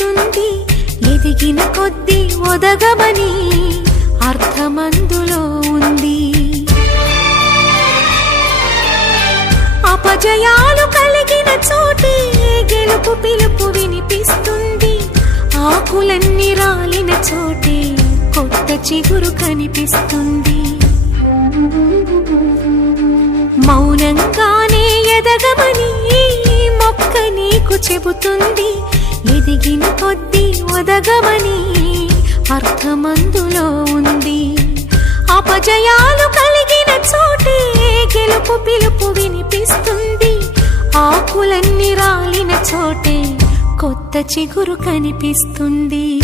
చెబుతుంది. ఎదిగిన కొద్దీ ఒదగమని అర్థమందులో ఉంది. అపజయాలు కలిగిన చోటే గెలుపు పిలుపు వినిపిస్తుంది. ఆకులన్నీ రాలిన చోటే కొత్త చిగురు కనిపిస్తుంది. మౌనంగానే ఎదగమని మొక్క నీకు చెబుతుంది. ఎదిగిన కొద్దీ ఒదగమని అర్థమందులో ఉంది. అపజయాలు కలిగిన చోటే గెలుపు పిలుపు వినిపిస్తుంది. ఆకులన్నీ రాలిన చోటే కొత్త చిగురు కనిపిస్తుంది.